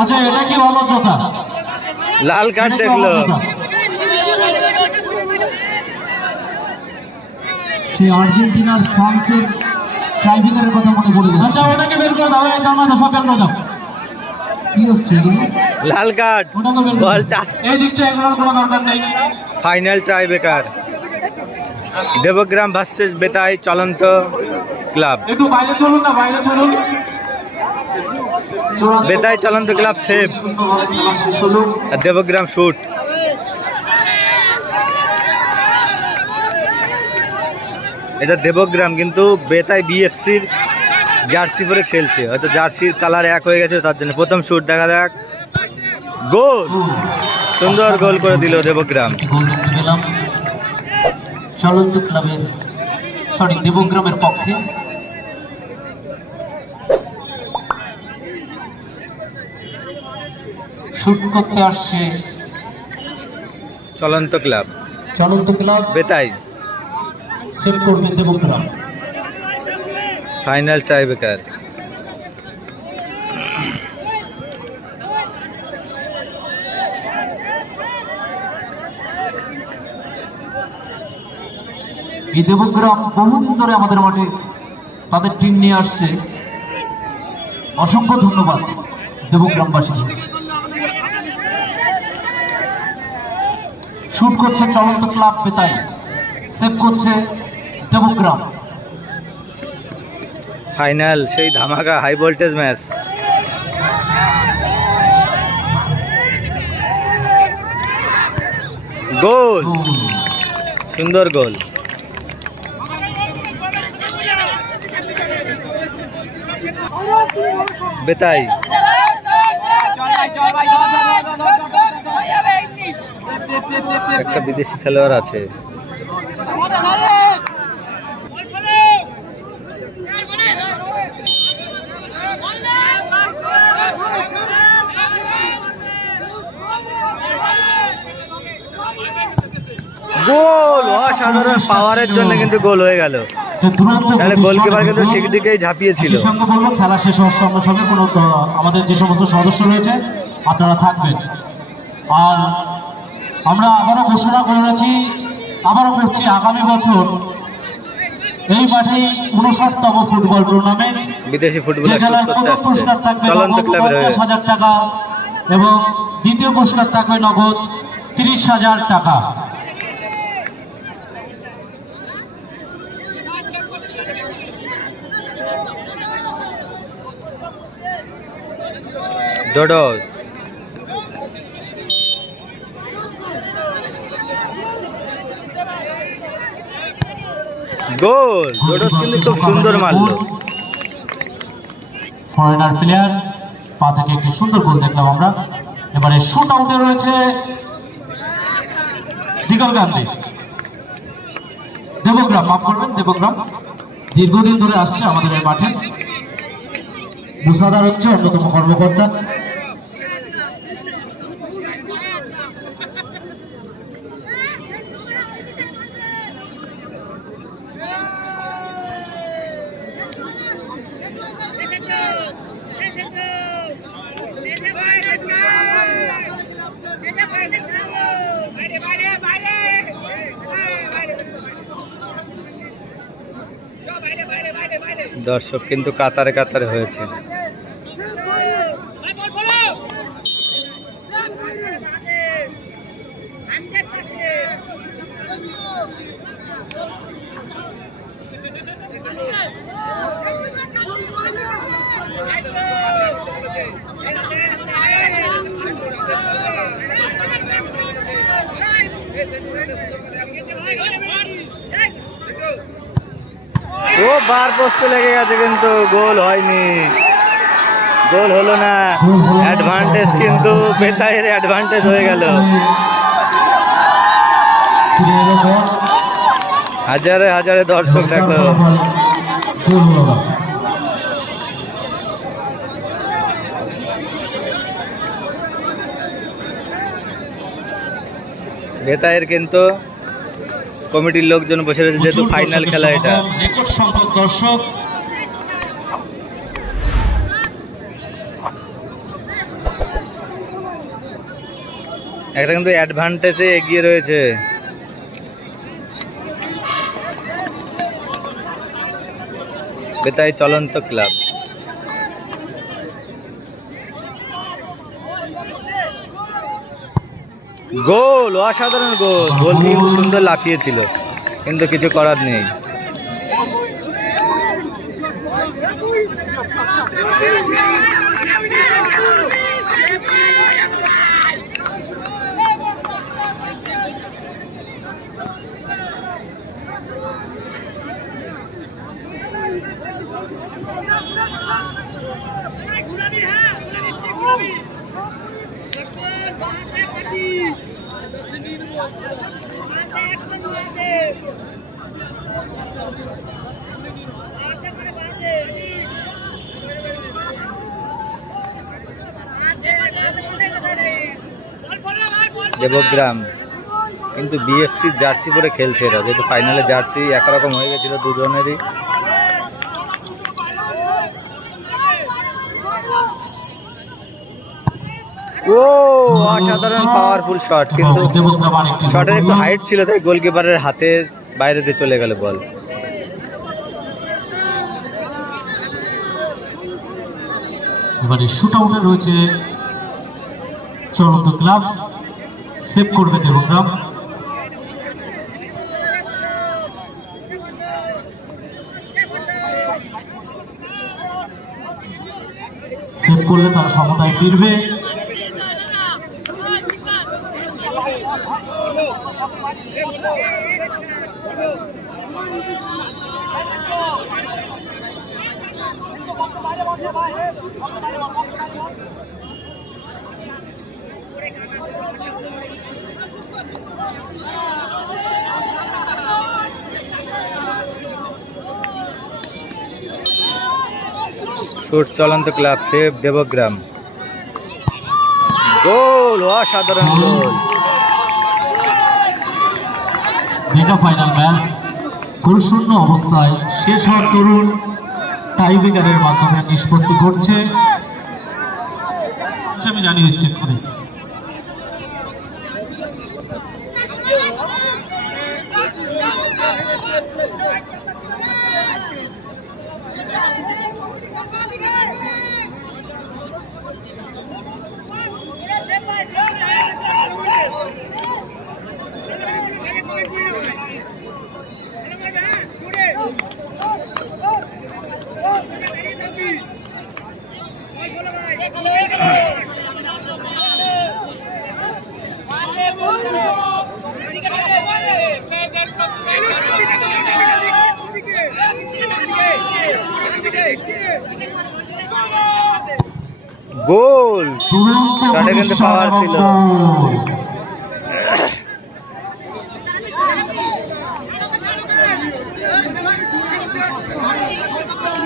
আচ্ছা এটা কি অলজ্জতা লাল কার্ড দেখল। সেই আর্জেন্টিনার ফ্রান্সের ট্রাইভিকারের কথা মনে পড়ে গেল আচ্ছা ওটাকে বের করে দাও এটা আমাদের সব বের করে দাও। কি হচ্ছে লাল কার্ড। বল দাও। এই দিকটা এগুলোর কোনো দরকার নেই। ফাইনাল ট্রাই বেকার। দেবগ্রাম ভার্সেস বেতাই চলন্ত। ক্লাব। একটু বাইরে চলুন না বাইরে চলুন। চূড়ান্ত বেতাই Chalanta club save. Debagram shoot. এটা দেবগ্রাম কিন্তু বেতাই বিএফসির জার্সি পরে খেলছে। হয়তো জার্সির কালার এক হয়ে গেছে তার জন্য প্রথম শুট দেখা যাক। গোল! সুন্দর গোল করে দিল দেবগ্রাম। চলন্ত ক্লাবের সরি দেবগ্রামের পক্ষে। শুট করতে আসছে চলন্ত ক্লাব। চলন্ত ক্লাব বেতাই। সেভ করবে দেবগ্রাম। ফাইনাল ট্রাই বেকার এই দেবগ্রাম বহুদিন ধরে আমাদের মাঠে তাদের টিম নিয়ে আসছে। অসংখ্য ধন্যবাদ দেবগ্রামবাসীকে। শুট করছে চলন্ত ক্লাব বেতাই। সেভ করছে দেবগ্রাম ফাইনাল সেই ধামাকা হাই ভোল্টেজ ম্যাচ। গোল! সুন্দর গোল। বেতাই। একটা বিদেশি খেলোয়াড় আছে। গোল! অসাধারণ পাওয়ারের জন্য কিন্তু গোল হয়ে গেল। তাহলে গোলকিপার কিন্তু গোল। ঠিক দিকেই ঝাঁপিয়েছিল। খেলা শেষ হওয়ার সঙ্গে সঙ্গে কোনো আমাদের যে সমস্ত সদস্য রয়েছে আপনারা থাকবেন। আর আমরা আবারও ঘোষণা করেছি আবারও করছি আগামী বছর এই মাঠেই উনষাটতম ফুটবল টুর্নামেন্ট বিদেশি খেলার প্রথম পুরস্কার থাকবে পঞ্চাশ হাজার টাকা এবং দ্বিতীয় পুরস্কার থাকবে নগদ তিরিশ হাজার টাকা। ডোডোস। গোল। ডোডোস কিন্তু খুব সুন্দর মারলো। ফরেনার প্লেয়ার পা থেকে একটি সুন্দর গোল দেখলাম আমরা। এবারে শুট আউটে রয়েছে দিগল গান্ধী। দেবগ্রাম, মাফ করবেন, দেবগ্রাম। দীর্ঘদিন ধরে আসছে আমাদের এই মাঠে। মুসাদার হচ্ছে অন্যতম কর্মকর্তা। দর্শক কিন্তু কাতারে কাতারে হয়েছে। ও বার পোস্টে লেগে গেছে কিন্তু গোল হয়নি গোল হলো না অ্যাডভান্টেজ কিন্তু বেতায়ের অ্যাডভান্টেজ হয়ে গেল। হাজারে হাজারে দর্শক দেখো। বেতায়ের কিন্তু কমিটির লোকজন বসে রয়েছে যেহেতু ফাইনাল খেলা এটা। রেকর্ড সংখ্যক দর্শক। একটা কিন্তু অ্যাডভান্টেজে এগিয়ে রয়েছে। বেতাই চলন্ত ক্লাব গোল অসাধারণ গোল গোল কিন্তু সুন্দর লাফিয়েছিল কিন্তু কিছু করার নেই দেবগ্রাম। কিন্তু বিএফসি জার্সি পরে খেলছে এরা। যেহেতু ফাইনালে জার্সি একরকম হয়ে গেছিল দুজনেরই। ও, অসাধারণ পাওয়ারফুল শট কিন্তু শটের একটু হাইট ছিল, তাই গোলকিপারের হাতের বাইরে দিয়ে চলে গেল বল এবারে শুট আউটে রয়েছে চলন্ত ক্লাব। সেভ করবে দেবগ্রাম সেভ করলে তারা সমতায় ফিরবে। শুট চলন্ত ক্লাব সেভ দেবগ্রাম। গোল অসাধারণ goal. Mega final match goal শূন্য অবস্থায় শেষ হওয়ার তরুণ টাইব্রেকারের মাধ্যমে নিষ্পত্তি করছে। আচ্ছা, আমি জানিয়ে দিচ্ছি গোল। শটে কিন্তু এবং ছিল।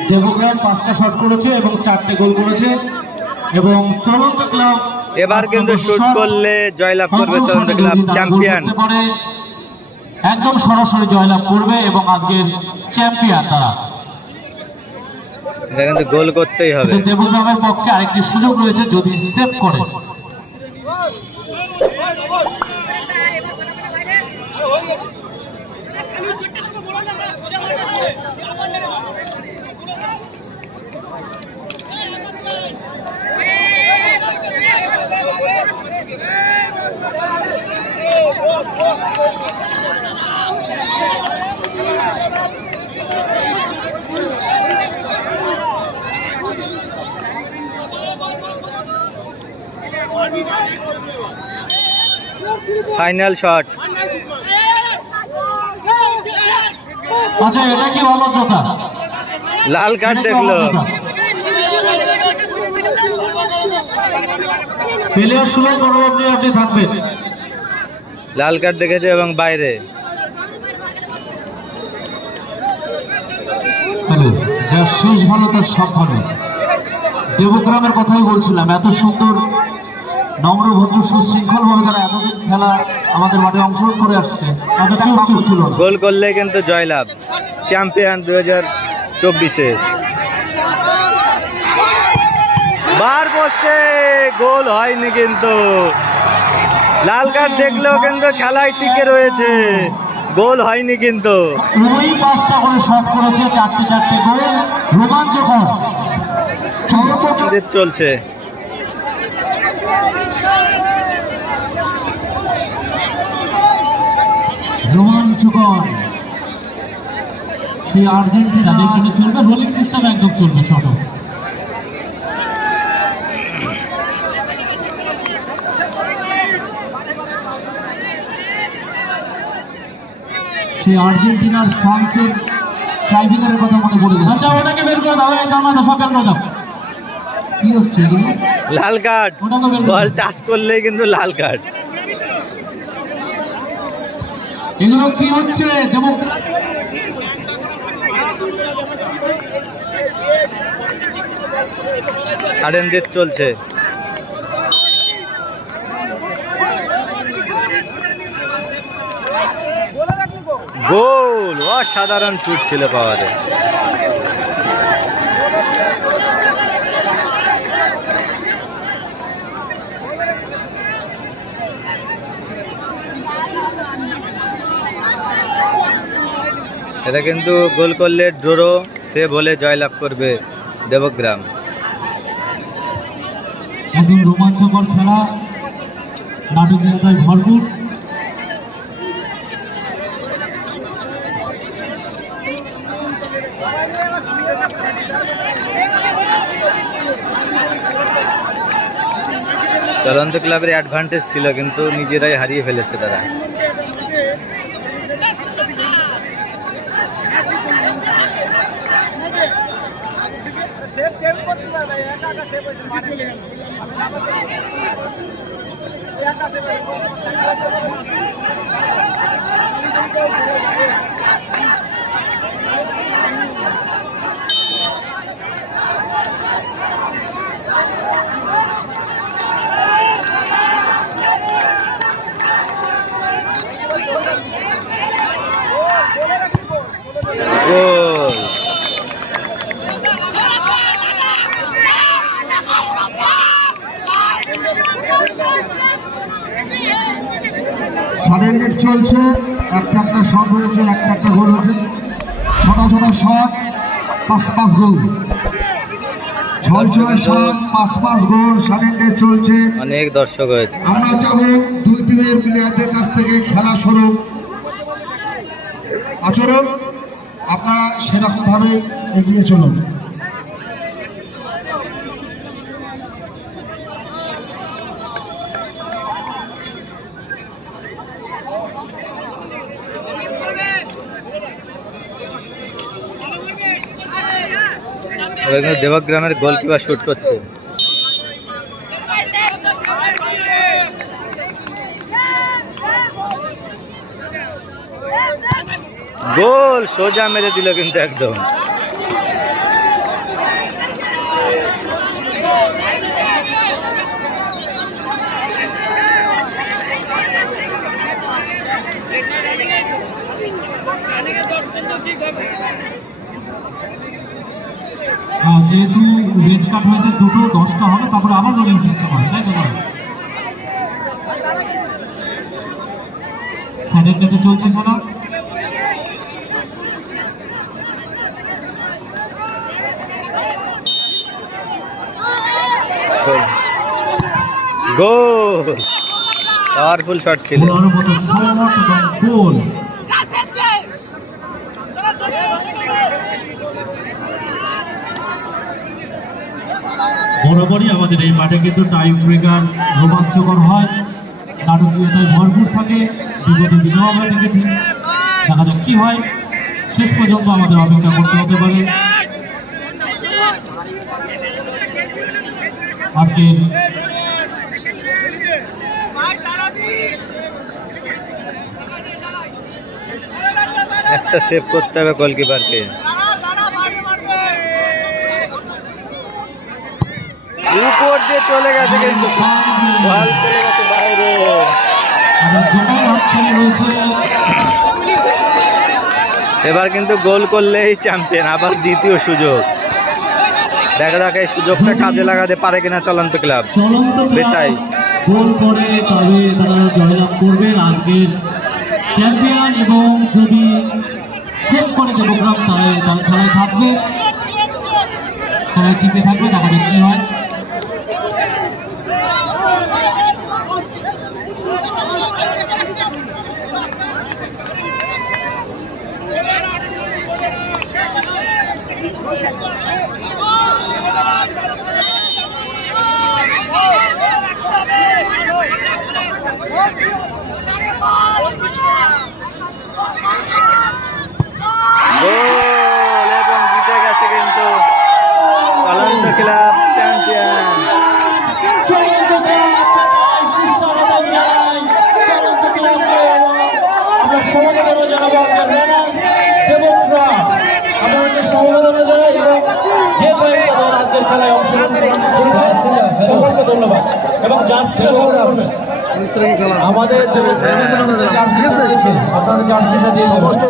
দেবগ্রাম পাঁচটা শট করেছে এবং চারটে গোল করেছে। এবং চলন্ত ক্লাব এবার কিন্তু শুট করলে জয়লাভ করবে চন্দ্র ক্লাব চ্যাম্পিয়ন একদম সরাসরি জয়লাভ করবে এবং আজকের চ্যাম্পিয়ন তারা। এটা কিন্তু গোল করতেই হবে। টেবুল দেবগ্রামের পক্ষে আরেকটি সুযোগ রয়েছে যদি সেভ করে। ফাইনাল শট আচ্ছা এটা কি অলজ্জতা? লাল কার্ড দেখল। প্লেয়ার সুলভ মনোভাব নিয়ে আপনি থাকবেন। লাল কার্ড দেখেছে এবং বাইরে। যার শেষ ভালো তার সব ভালো। দেবগ্রামের কথাই বলছিলাম এত সুন্দর নম্র ভদ্র তারা এতদিন খেলা আমাদের মাঠে অংশগ্রহণ করে আসছে ছিল গোল করলে কিন্তু জয়লাভ। চ্যাম্পিয়ন দু হাজার চব্বিশে। বার বসতে গোল হয়নি কিন্তু। লাল কার্ড দেখলেও কিন্তু খেলায় টিকে রয়েছে। গোল হয়নি কিন্তু। ওই পাঁচটা করে শট করেছে চারটে চারটে গোল। রোমাঞ্চকর। চলছে। রোমাঞ্চকর সেই আর্জেন্টিনা চলবে রোলিং সিস্টেম একদম চলবে শট সেই আর্জেন্টিনার ফ্রান্সের ড্রাইভিংয়ের কথা মনে পড়ে গেল আচ্ছা ওটাকে বের করে দাও এই কারণে সব বের করে দাও। কি হচ্ছে লাল কার্ড। বল টাচ করলেই কিন্তু লাল কার্ড। এগুলো কি হচ্ছে ডেমোক্রেট সাডেন ডেথ চলছে। গোল! অসাধারণ শুট ছিল পাওয়ারে। এটা কিন্তু গোল করলে ড্রো সে বলে জয়লাভ করবে দেবগ্রাম। একদম রোমাঞ্চকর খেলা। নাটকীয়তায় ভরপুর। চলন্ত ক্লাবের অ্যাডভান্টেজ ছিল কিন্তু নিজেরাই হারিয়ে ফেলেছে তারা। গোল নেট চলছে। একটা একটা শট হয়েছে একটা একটা গোল হয়েছে। ছটা ছটা শট পাঁচ পাঁচ গোল ছয় ছয় শট পাঁচ পাঁচ গোল সাডেন নেট চলছে। অনেক দর্শক হয়েছে। আমরা চাবো দুই টিমের প্লেয়ারদের কাছ থেকে খেলা স্বরূপ আচরণ আপনারা সেরকমভাবে এগিয়ে চলুন। কিন্তু দেবগ্রামের গোলকিপার শুট করছে। গোল সোজা মেরে দিল কিন্তু একদম। হ্যাঁ, যেহেতু রেড কার্ড হয়েছে দুটো দশটা হবে তারপরে আবার রোলিং সিস্টেম হবে তাই তো স্যাটারডেতে চলছে খেলা। গোল পাওয়ারফুল শট ছিল। গোল বরাবরই আমাদের এই মাঠে কিন্তু টাইম ব্রেকার রোমাঞ্চকর হয়। নাটকীয়তায় ভরপুর থাকে। বিগত দিনেও আমরা দেখেছি। দেখা যাক কি হয়। শেষ পর্যন্ত আমাদের অপেক্ষা করতে হতে পারে। আজকে একটা সেভ করতে হবে গোলকিপারকে উপর দিয়ে চলে গেছে কিন্তু বল চলে গেছে বাইরে। এবার কিন্তু গোল করলেই চ্যাম্পিয়ন আবার দ্বিতীয় সুযোগ। দেখা যাক এই সুযোগটা কাজে লাগাতে পারে কিনা চলন্ত ক্লাব। বেতাই গোল করে তবে তারা জয়লাভ করবেন আজকের চ্যাম্পিয়ন এবং যদি সেভ করে দেবগ্রাম তাহলে তারা খেলায় থাকবে। খেলায় টিকে থাকবে দেখা যাক কি হয়। গোল এবং জিতে গেছে কিন্তু আনন্দ ক্লাব চ্যাম্পিয়ন। আমরা সমবেদনা জানাব রানার্স দেবগ্রাম আমরা হচ্ছে সমবেদনা জানাই এবং যে কয়েকটা দল আজকের খেলায় অংশগ্রহণ করেছে সকলকে ধন্যবাদ এবং জার্সিটা করবেন আমাদের দেবেন। সমস্ত